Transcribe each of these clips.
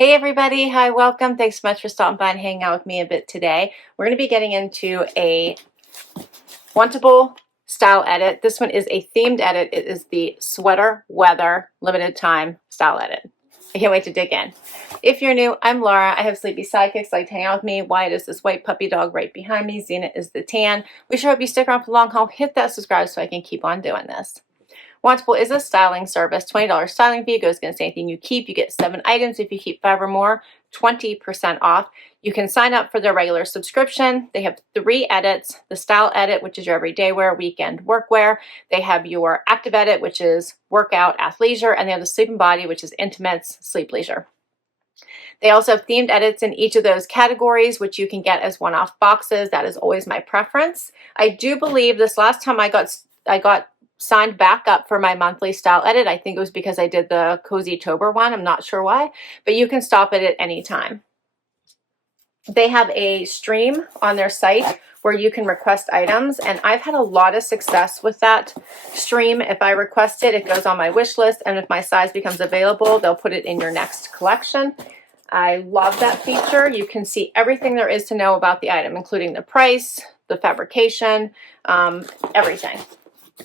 Hey everybody, hi, welcome. Thanks so much for stopping by and hanging out with me a bit today. We're going to be getting into a Wantable style edit. This one is a themed edit. It is the sweater weather limited time style edit. I can't wait to dig in. If you're new, I'm Laura. I have sleepy sidekicks like to hang out with me. Wyatt is this white puppy dog right behind me. Xena is the tan. We sure hope you stick around for the long haul. Hit that subscribe so I can keep on doing this. Wantable is a styling service. $20 styling fee goes against anything you keep. You get 7 items. If you keep 5 or more, 20% off. You can sign up for their regular subscription. They have 3 edits. The style edit, which is your everyday wear, weekend work wear. They have your active edit, which is workout, athleisure. And they have the sleep and body, which is intimates, sleep leisure. They also have themed edits in each of those categories, which you can get as one-off boxes. That is always my preference. I do believe this last time I got signed back up for my monthly style edit. I think it was because I did the Cozy-tober one. I'm not sure why, but you can stop it at any time. They have a stream on their site where you can request items, and I've had a lot of success with that stream. If I request it, it goes on my wish list, and if my size becomes available, they'll put it in your next collection. I love that feature. You can see everything there is to know about the item, including the price, the fabrication, everything.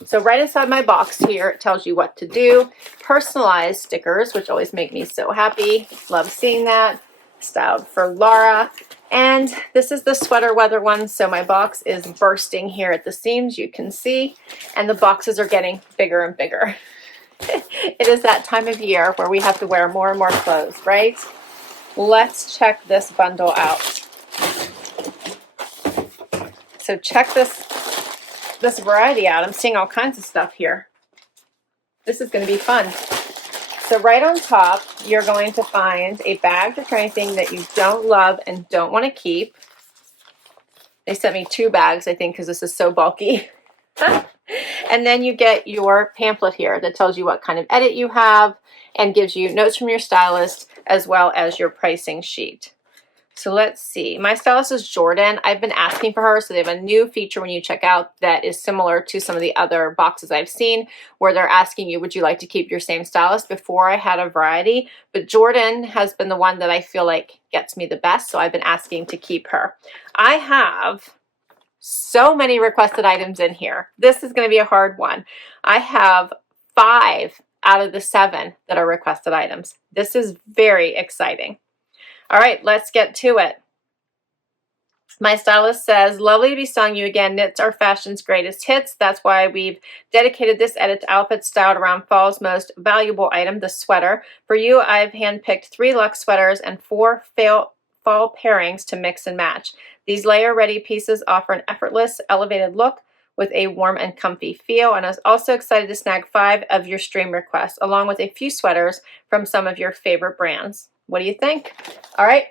So right inside my box here, it tells you what to do. Personalized stickers, which always make me so happy. Love seeing that. Styled for Laura. And this is the sweater weather one. So my box is bursting here at the seams, you can see. And the boxes are getting bigger and bigger. It is that time of year where we have to wear more and more clothes, right? Let's check this bundle out. So check this variety out. I'm seeing all kinds of stuff here. This is going to be fun. So right on top, you're going to find a bag for anything that you don't love and don't want to keep. They sent me 2 bags, I think, because this is so bulky. And then you get your pamphlet here that tells you what kind of edit you have and gives you notes from your stylist as well as your pricing sheet. So let's see. My stylist is Jordan. I've been asking for her. So they have a new feature when you check out that is similar to some of the other boxes I've seen where they're asking you, would you like to keep your same stylist? Before I had a variety, but Jordan has been the one that I feel like gets me the best. So I've been asking to keep her. I have so many requested items in here. This is going to be a hard one. I have 5 out of the 7 that are requested items. This is very exciting. All right, let's get to it. My stylist says, lovely to be styling you again. Knits are fashion's greatest hits. That's why we've dedicated this edit to outfits styled around fall's most valuable item, the sweater. For you, I've handpicked 3 luxe sweaters and 4 fall pairings to mix and match. These layer-ready pieces offer an effortless, elevated look with a warm and comfy feel. And I was also excited to snag 5 of your stream requests, along with a few sweaters from some of your favorite brands. What do you think? All right,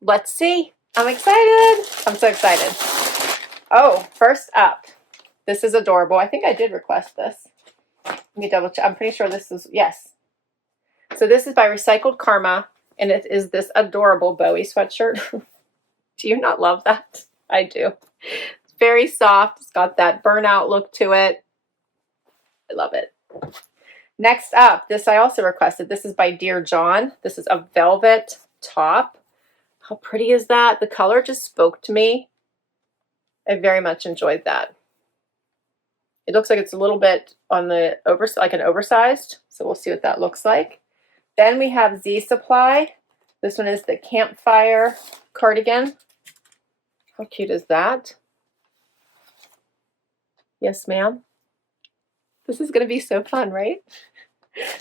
let's see. I'm excited. I'm so excited. Oh, first up, this is adorable. I think I did request this. Let me double check. I'm pretty sure this is, yes. So this is by Recycled Karma, and it is this adorable Bowie sweatshirt. Do you not love that? I do. It's very soft. It's got that burnout look to it. I love it. Next up, this I also requested. This is by Dear John. This is a velvet top. How pretty is that? The color just spoke to me. I very much enjoyed that. It looks like it's a little bit on the like an oversized, so we'll see what that looks like. Then we have Z Supply. This one is the Campfire Cardigan. How cute is that? Yes, ma'am. This is going to be so fun, right?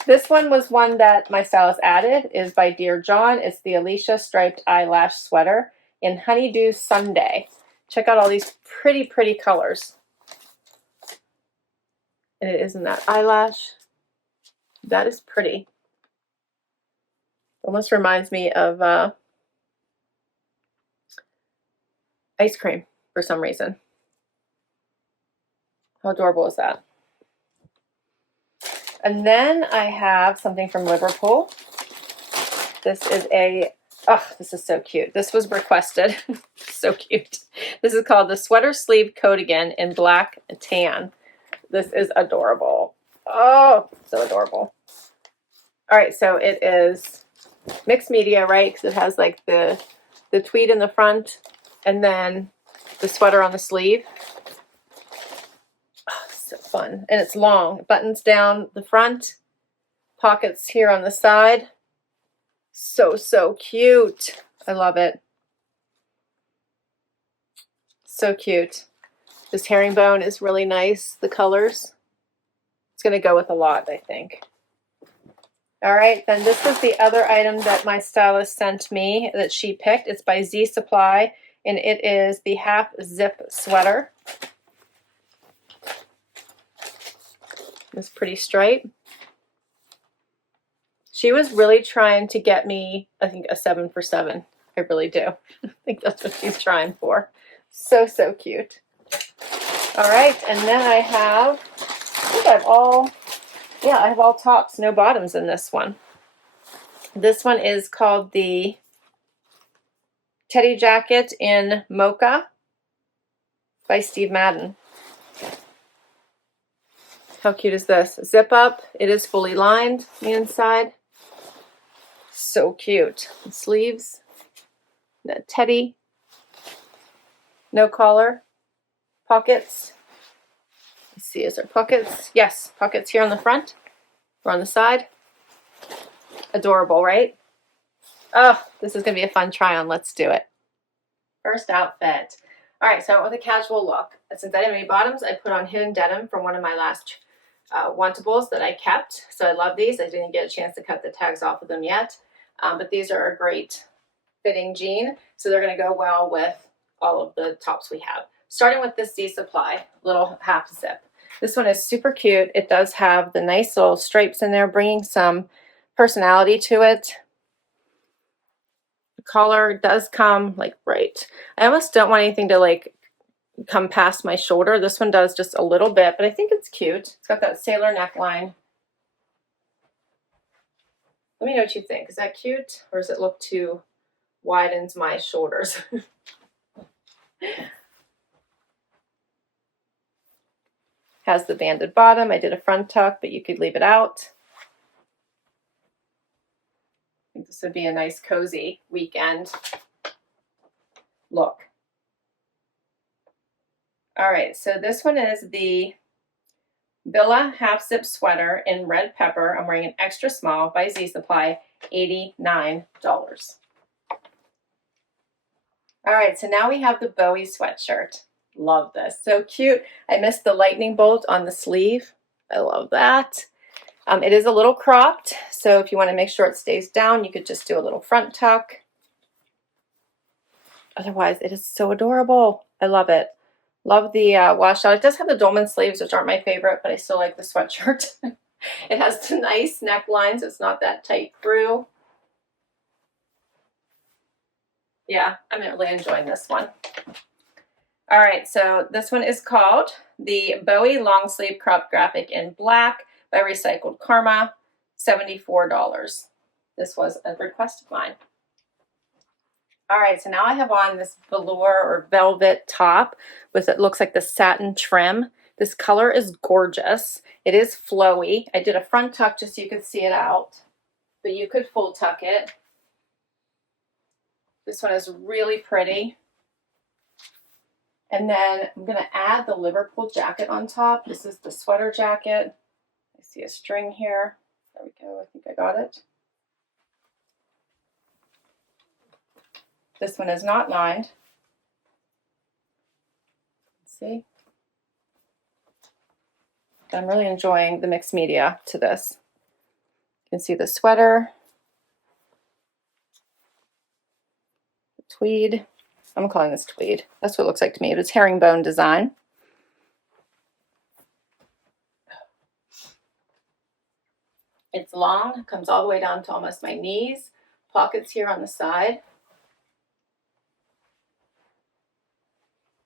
This one was one that my stylist added, is by Dear John. It's the Alicia striped eyelash sweater in Honeydew Sunday. Check out all these pretty, pretty colors. And it is in that eyelash. That is pretty. Almost reminds me of ice cream for some reason. How adorable is that? And then I have something from Liverpool. This is this is so cute. This was requested. So cute. This is called the Sweater Sleeve Coatigan in black and tan. This is adorable. Oh, so adorable. All right, so it is Mixed media, right? Because it has like the tweed in the front and then the sweater on the sleeve. Oh, so fun. And it's long. It buttons down the front, pockets here on the side. So cute. I love it. So cute. This herringbone is really nice. The colors. It's going to go with a lot, I think. All right, then this was the other item that my stylist sent me that she picked. It's by Z Supply, and it is the half zip sweater. This pretty stripe. She was really trying to get me, I think, a 7 for 7. I really do. I think that's what she's trying for. So cute. All right, and then I have all tops, no bottoms in this one. This one is called the Teddy Jacket in Mocha by Steve Madden. How cute is this? Zip up. It is fully lined on the inside. So cute. The sleeves. That teddy. No collar. Pockets. Let's see, is there pockets? Yes, pockets here on the front or on the side. Adorable, right? Oh, this is going to be a fun try on. Let's do it. First outfit. All right, so I went with a casual look. Since I didn't have any bottoms, I put on hidden denim from one of my last Wantables that I kept. So I love these. I didn't get a chance to cut the tags off of them yet, but these are a great fitting jean. So they're going to go well with all of the tops we have. Starting with this Z Supply little half zip. This one is super cute. It does have the nice little stripes in there, bringing some personality to it. The collar does come like right. I almost don't want anything to like come past my shoulder. This one does just a little bit, but I think it's cute. It's got that sailor neckline. Let me know what you think. Is that cute, or does it look too widens my shoulders? Has the banded bottom. I did a front tuck, but you could leave it out. I think this would be a nice cozy weekend look. All right, so this one is the Villa half zip sweater in red pepper. I'm wearing an extra small by Z Supply, $89. All right, so now we have the Bowie sweatshirt. Love this, so cute. I missed the lightning bolt on the sleeve. I love that. It is a little cropped, so if you want to make sure it stays down, you could just do a little front tuck. Otherwise, it is so adorable. I love it. Love the washout. It does have the dolman sleeves, which aren't my favorite, but I still like the sweatshirt. It has the nice neckline, so it's not that tight through. Yeah, I'm really enjoying this one. All right, so this one is called the Bowie long sleeve crop graphic in black by Recycled Karma, $74. This was a request of mine. All right, so now I have on this velour or velvet top with it looks like the satin trim. This color is gorgeous. It is flowy. I did a front tuck just so you could see it out, but you could full tuck it. This one is really pretty. And then I'm going to add the Liverpool jacket on top. This is the sweater jacket. I see a string here. There we go. I think I got it. This one is not lined. Let's see. I'm really enjoying the mixed media to this. You can see the sweater, the tweed. I'm calling this tweed. That's what it looks like to me. It's herringbone design. It's long, comes all the way down to almost my knees. Pockets here on the side.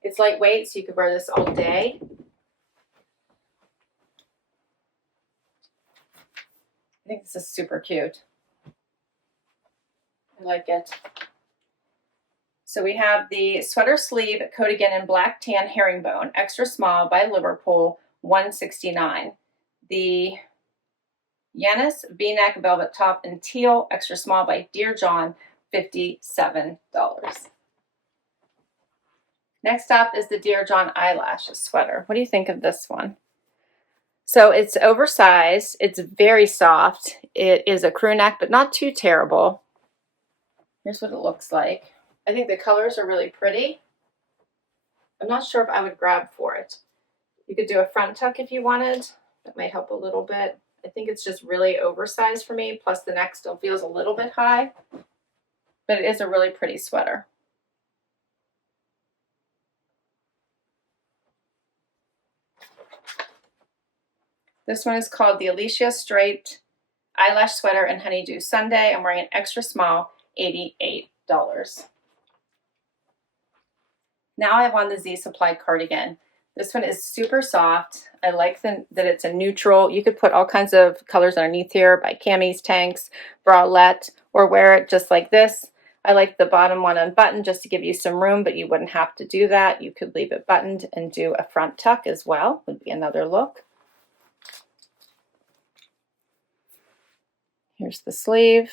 It's lightweight, so you could wear this all day. I think this is super cute. I like it. So we have the sweater sleeve Coatigan in black tan herringbone, extra small by Liverpool, $169. The Yanis V-neck velvet top in teal, extra small by Dear John, $57. Next up is the Dear John Eyelash sweater. What do you think of this one? So it's oversized, it's very soft. It is a crew neck, but not too terrible. Here's what it looks like. I think the colors are really pretty. I'm not sure if I would grab for it. You could do a front tuck if you wanted. That might help a little bit. I think it's just really oversized for me, plus the neck still feels a little bit high, but it is a really pretty sweater. This one is called the Alicia striped eyelash sweater in Honeydew Sunday. I'm wearing an extra small, $88. Now I have on the Z Supply cardigan. This one is super soft. I like that it's a neutral. You could put all kinds of colors underneath here by camis, tanks, bralette, or wear it just like this. I like the bottom one unbuttoned just to give you some room, but you wouldn't have to do that. You could leave it buttoned and do a front tuck as well, would be another look. Here's the sleeve.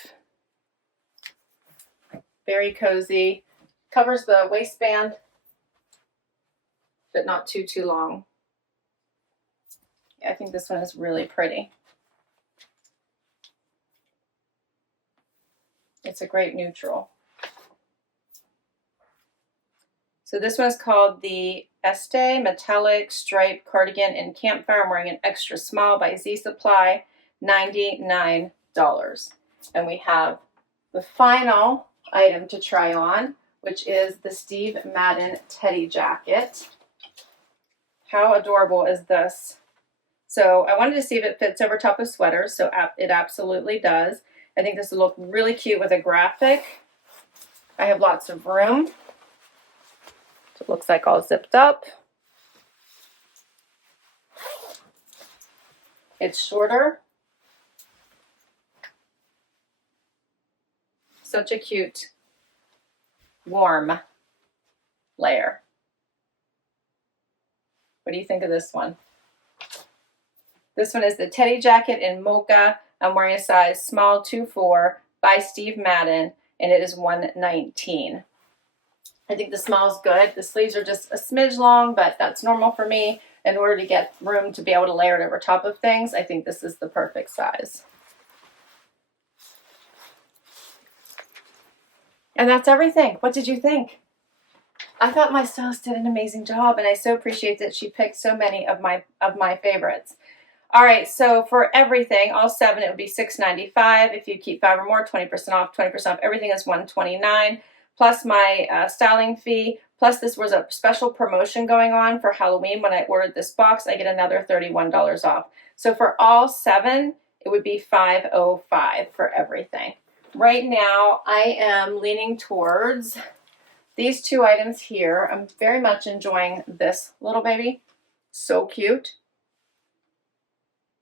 Very cozy. Covers the waistband, but not too long. Yeah, I think this one is really pretty. It's a great neutral. So this one is called the Este Metallic Striped Cardigan in Campfire. I'm wearing an extra small by Z Supply, $99. And we have the final item to try on, which is the Steve Madden teddy jacket. How adorable is this? So I wanted to see if it fits over top of sweaters, so it absolutely does. I think this will look really cute with a graphic. I have lots of room. So it looks like all zipped up. It's shorter. Such a cute, warm layer. What do you think of this one? This one is the teddy jacket in mocha. I'm wearing a size small 2-4 by Steve Madden, and it is $119. I think the small is good. The sleeves are just a smidge long, but that's normal for me. In order to get room to be able to layer it over top of things, I think this is the perfect size. And that's everything. What did you think? I thought my stylist did an amazing job, and I so appreciate that she picked so many of my favorites. All right, so for everything, all 7, it would be $6.95. If you keep 5 or more, 20% off. 20% off everything is $129, plus my styling fee. Plus, this was a special promotion going on for Halloween. When I ordered this box, I get another $31 off. So for all 7, it would be $505 for everything. Right now, I am leaning towards these 2 items here. I'm very much enjoying this little baby. So cute.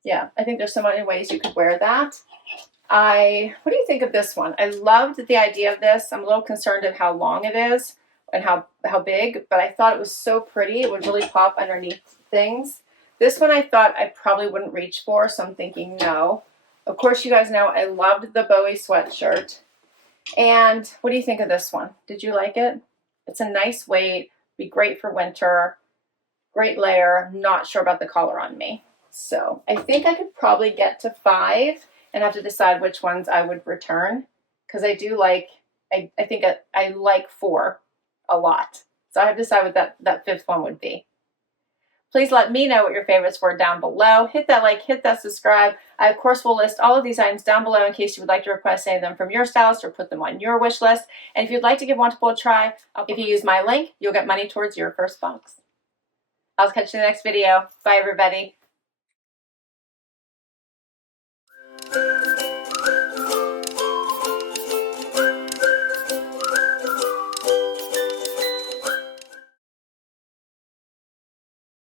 Yeah, I think there's so many ways you could wear that. What do you think of this one? I loved the idea of this. I'm a little concerned at how long it is and how big, but I thought it was so pretty. It would really pop underneath things. This one I thought I probably wouldn't reach for, so I'm thinking no. Of course, you guys know I loved the Bowie sweatshirt. And what do you think of this one? Did you like it? It's a nice weight, be great for winter, great layer. Not sure about the collar on me. So I think I could probably get to 5 and have to decide which ones I would return, because I do like, I think I like 4 a lot. So I have to decide what that 5th one would be. Please let me know what your favorites were down below. Hit that like, hit that subscribe. I, of course, will list all of these items down below in case you would like to request any of them from your stylist or put them on your wish list. And if you'd like to give Wantable a try, if you use my link, you'll get money towards your first box. I'll catch you in the next video. Bye, everybody.